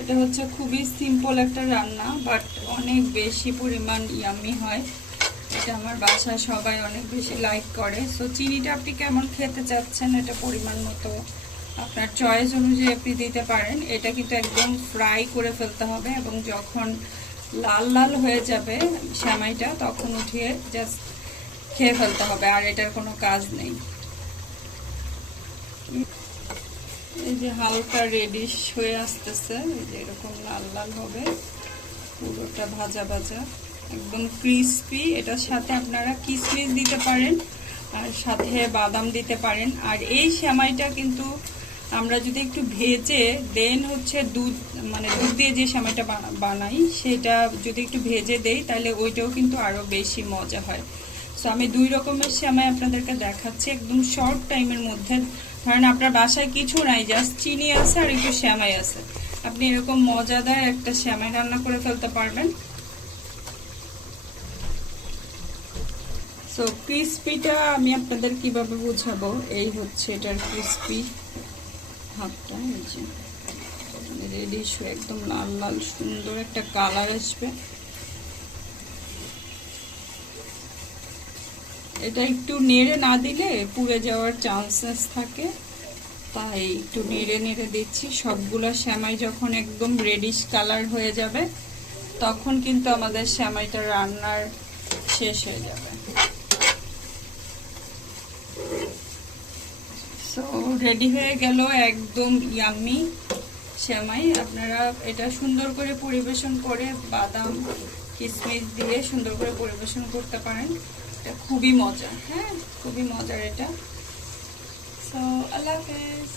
এটা হচ্ছে খুবই সিম্পল একটা রান্না, বাট অনেক বেশি পরিমাণ ইয়াম্মি হয়। এটা আমার বাসায় সবাই অনেক বেশি লাইক করে। সো চিনিটা আপনি কেমন খেতে চাচ্ছেন এটা পরিমাণ মতো আপনার চয়েস অনুযায়ী আপনি দিতে পারেন। এটা কিন্তু একদম ফ্রাই করে ফেলতে হবে, এবং যখন লাল লাল হয়ে যাবে সেমাইটা তখন উঠিয়ে জাস্ট খেয়ে ফেলতে হবে, আর এটার কোনো কাজ নেই। এই যে হালকা রেডিশ হয়ে আসতেছে, এই যে এরকম লাল লাল হবে, পুরোটা ভাজা ভাজা একদম ক্রিস্পি। এটার সাথে আপনারা কিশমিশ দিতে পারেন, আর সাথে বাদাম দিতে পারেন। আর এই সেমাইটা কিন্তু আমরা যদি একটু ভেজে দেন হচ্ছে দুধ, মানে দুধ দিয়ে যে সেমাইটা বানাই সেটা যদি একটু ভেজে দেই তাহলে ওইটাও কিন্তু আরো বেশি মজা হয়। সো আমি দুই রকমের সেমাই আপনাদেরকে দেখাচ্ছি একদম শর্ট টাইমের মধ্যে। ধরেন আপনার বাসায় কিছু নাই, জাস্ট চিনি আছে আর একটু সেমাই আছে, আপনি এরকম মজাদার একটা সেমাই রান্না করে ফেলতে পারবেন। সো ক্রিস্পিটা আমি আপনাদের কিভাবে বুঝাবো, এই হচ্ছে এটার ক্রিস্পি ভাবটা। এই যে রেডিশ হয়ে একদম লাল লাল সুন্দর একটা কালার আসবে। এটা একটু নেড়ে না দিলে পুড়ে যাওয়ার চান্সেস থাকে, তাই একটু নেড়ে নেড়ে দিচ্ছি। সবগুলো সেমাই যখন একদম রেডিশ কালার হয়ে যাবে তখন কিন্তু আমাদের সেমাইটা রান্নার শেষ হয়ে যাবে। সো রেডি হয়ে গেল একদম ইয়াম্মি সেমাই। আপনারা এটা সুন্দর করে পরিবেশন করে বাদাম কিশমিশ দিয়ে সুন্দর করে পরিবেশন করতে পারেন। এটা খুবই মজা, হ্যাঁ খুবই মজার এটা। সো আল্লাহ হাফেজ।